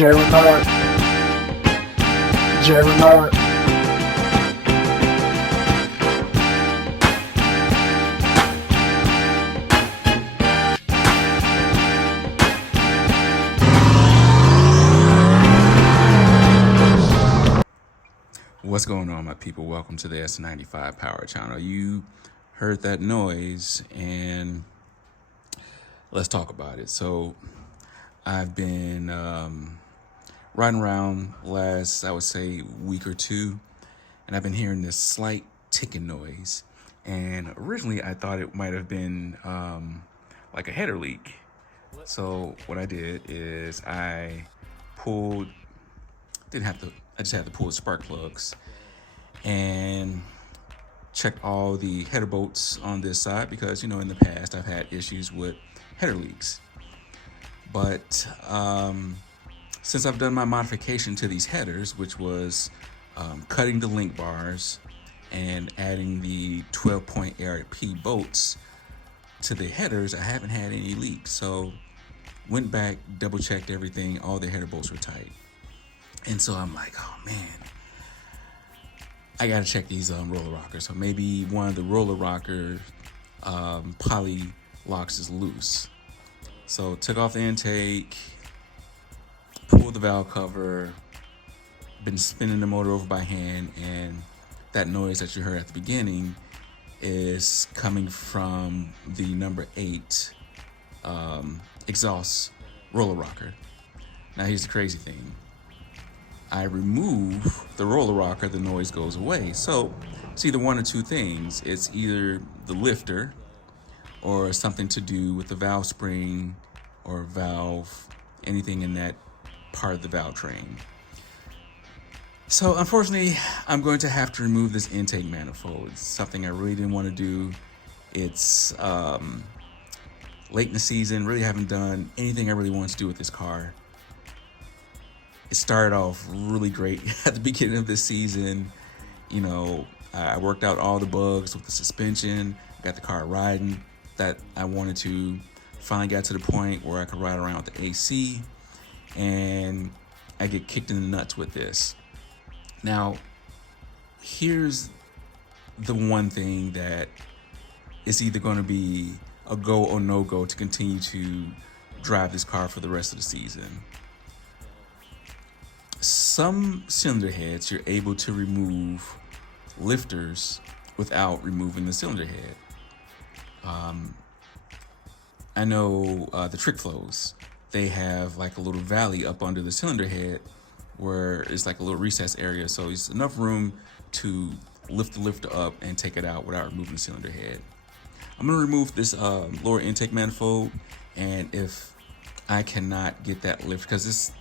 Jerry What's going on, my people? Welcome to the Sn95 Power channel. You heard that noise, and let's talk about it. So I've been riding around last, I would say, week or two, and I've been hearing this slight ticking noise. And originally I thought it might have been like a header leak. So what I did is I just had to pull the spark plugs and check all the header bolts on this side, because, you know, in the past I've had issues with header leaks. But since I've done my modification to these headers, which was cutting the link bars and adding the 12-point ARP bolts to the headers, I haven't had any leaks. So went back, double checked everything, all the header bolts were tight. And so I'm like, oh man, I gotta check these roller rockers. So maybe one of the roller rocker poly locks is loose. So took off the intake, pulled the valve cover, been spinning the motor over by hand, and that noise that you heard at the beginning is coming from the number 8 exhaust roller rocker. Now here's the crazy thing. I remove the roller rocker, the noise goes away. So it's either one or two things. It's either the lifter or something to do with the valve spring or valve, anything in that part of the valve train. So unfortunately, I'm going to have to remove this intake manifold. It's something I really didn't want to do. It's late in the season, really haven't done anything I really wanted to do with this car. It started off really great at the beginning of this season. You know, I worked out all the bugs with the suspension, got the car riding that I wanted to. Finally got to the point where I could ride around with the AC, and I get kicked in the nuts with this. Now, here's the one thing that is either going to be a go or no go to continue to drive this car for the rest of the season. Some cylinder heads, you're able to remove lifters without removing the cylinder head. I know the trick flows, they have like a little valley up under the cylinder head where it's like a little recess area. So it's enough room to lift the lifter up and take it out without removing the cylinder head. I'm gonna remove this lower intake manifold, and if I cannot get that lift, because this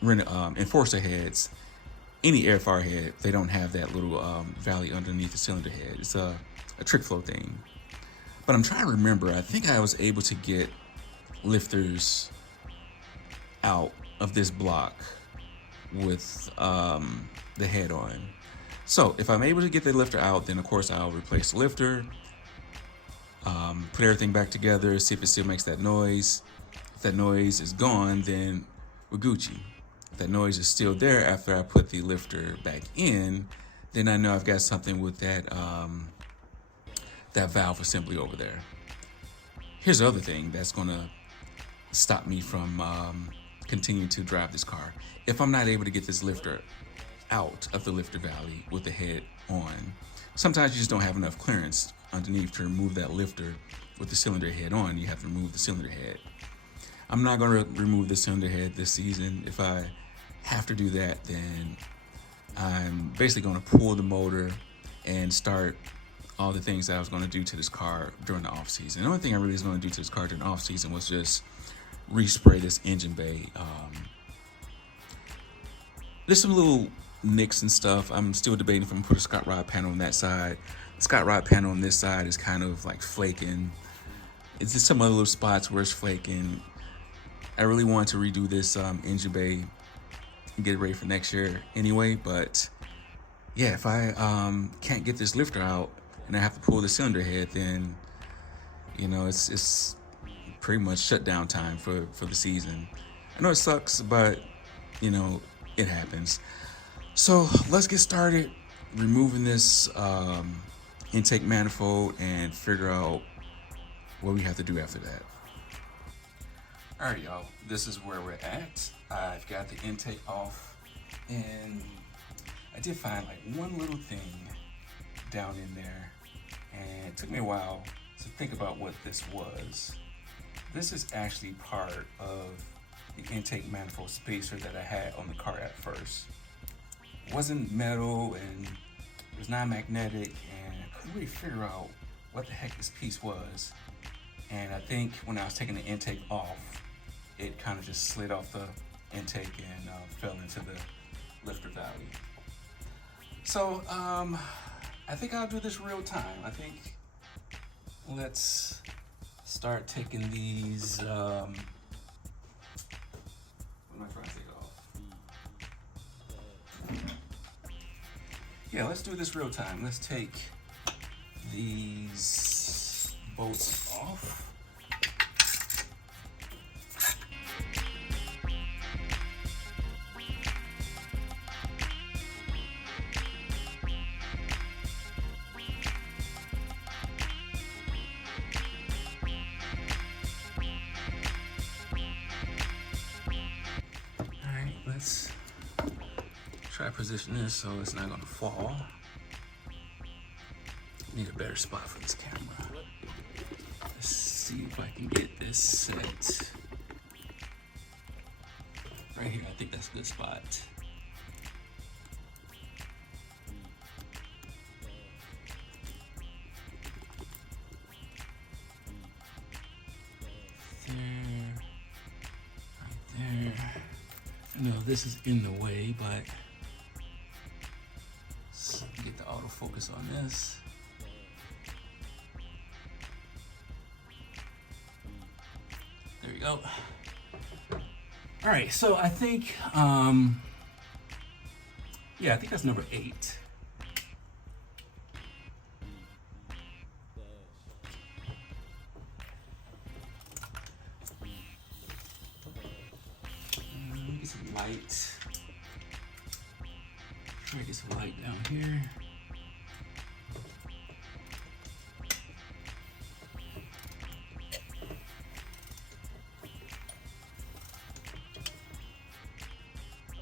enforcer heads, any airfire head, they don't have that little valley underneath the cylinder head. It's a trick flow thing. But I'm trying to remember, I think I was able to get lifters out of this block with the head on. So if I'm able to get the lifter out, then of course I'll replace the lifter, put everything back together, see if it still makes that noise. If that noise is gone, then we're Gucci. If that noise is still there after I put the lifter back in, then I know I've got something with that that valve assembly over there. Here's the other thing that's gonna stop me from continuing to drive this car. If I'm not able to get this lifter out of the lifter valley with the head on, sometimes you just don't have enough clearance underneath to remove that lifter with the cylinder head on. You have to remove the cylinder head. I'm not going to remove the cylinder head this season. If I have to do that, then I'm basically going to pull the motor and start all the things that I was going to do to this car during the off season. The only thing I really was going to do to this car during the off season was just respray this engine bay. There's some little nicks and stuff. I'm still debating if I'm gonna put a Scott Rod panel on that side. The Scott Rod panel on this side is kind of like flaking. It's just some other little spots where it's flaking. I really want to redo this engine bay and get it ready for next year anyway, but yeah, if I can't get this lifter out and I have to pull the cylinder head, then, you know, it's pretty much shutdown time for the season. I know it sucks, but you know, it happens. So let's get started removing this intake manifold and figure out what we have to do after that. All right, y'all, this is where we're at. I've got the intake off, and I did find like one little thing down in there, and it took me a while to think about what this was. This is actually part of the intake manifold spacer that I had on the car at first. It wasn't metal and it was non-magnetic, and I couldn't really figure out what the heck this piece was. And I think when I was taking the intake off, it kind of just slid off the intake and fell into the lifter valley. So I think I'll do this real time. I think let's start taking these, what am I trying to take off? Yeah, let's do this real time. Let's take these bolts off. Let's try to position this so it's not gonna fall. Need a better spot for this camera. Let's see if I can get this set. Right here, I think that's a good spot. There, right there. No, this is in the way, but let's get the autofocus on this. There we go. All right, so I think, yeah, I think that's number 8. Some light. Try to get some light down here.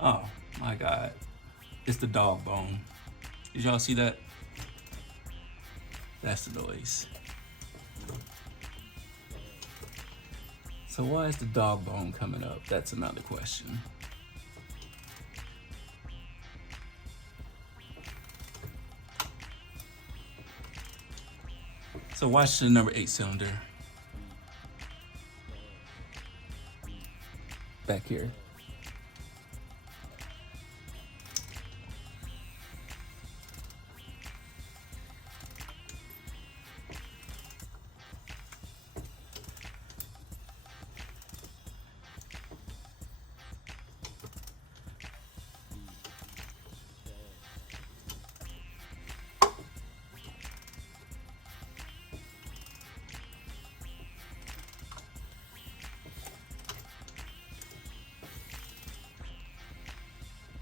Oh my God, it's the dog bone. Did y'all see that? That's the noise. So why is the dog bone coming up? That's another question. So watch the number 8 cylinder. Back here.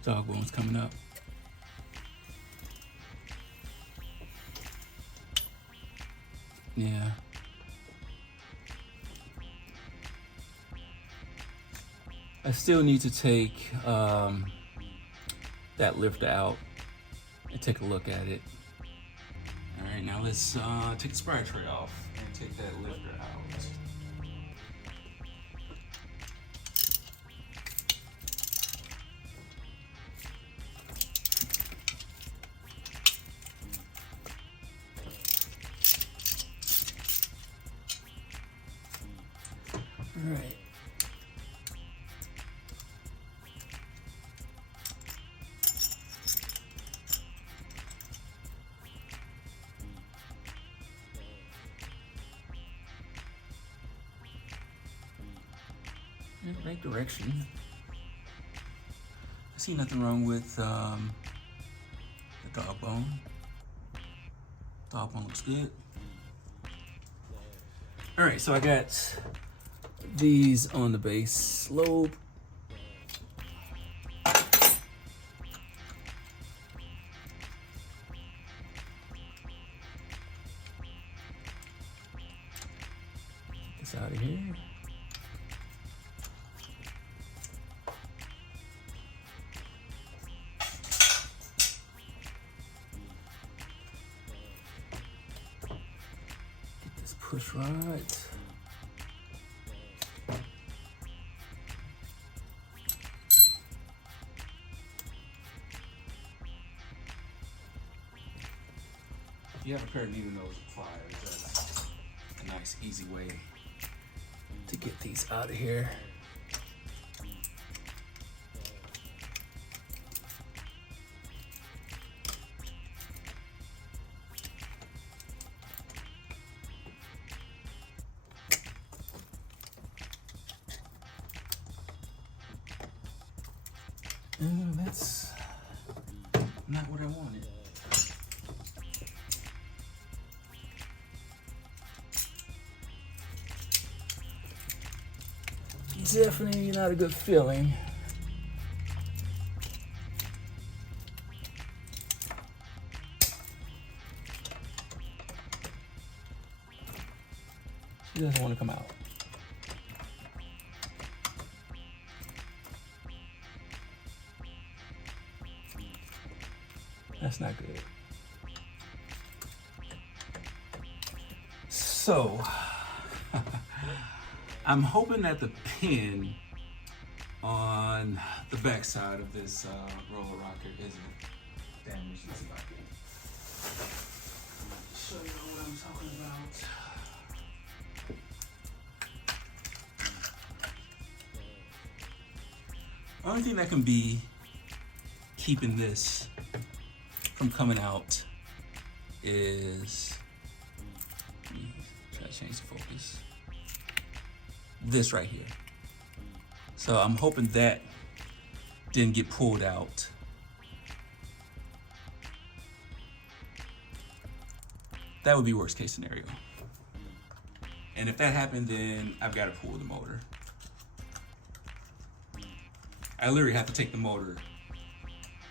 Dog bone's coming up. Yeah. I still need to take that lifter out and take a look at it. All right, now let's take the sprocket tray off and take that lifter out. All right. In the right direction. I see nothing wrong with the dog bone. Dog bone looks good. All right, so I got these on the base slope. this out of here. Get this push rod. If you have a pair of needle nose pliers, that's a nice, easy way to get these out of here. That's not what I wanted. Definitely not a good feeling. She doesn't want to come out. That's not good. So, I'm hoping that the pin on the back side of this roller rocker isn't damaged. Let's see if I can show you what I'm talking about. Only thing that can be keeping this from coming out is, try to change the focus, this right here. So I'm hoping that didn't get pulled out. That would be worst case scenario. And if that happened, then I've got to pull the motor. I literally have to take the motor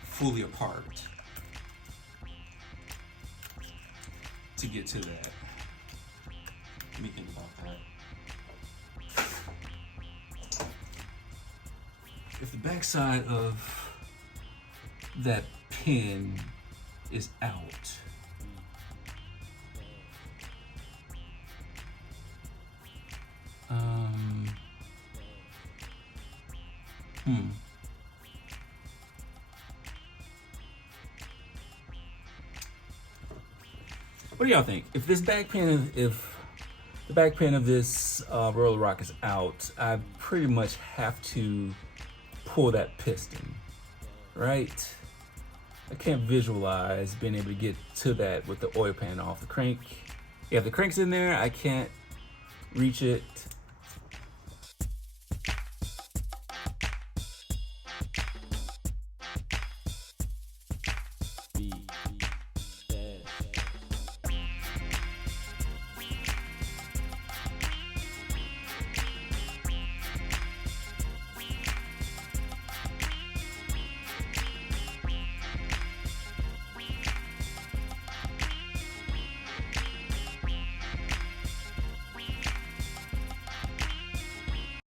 fully apart to get to that. Let me think about that. If the backside of that pin is out, what do y'all think? If this back pin, if the back pin of this roller rock is out, I pretty much have to pull that piston, right? I can't visualize being able to get to that with the oil pan off the crank. Yeah, if the crank's in there, I can't reach it.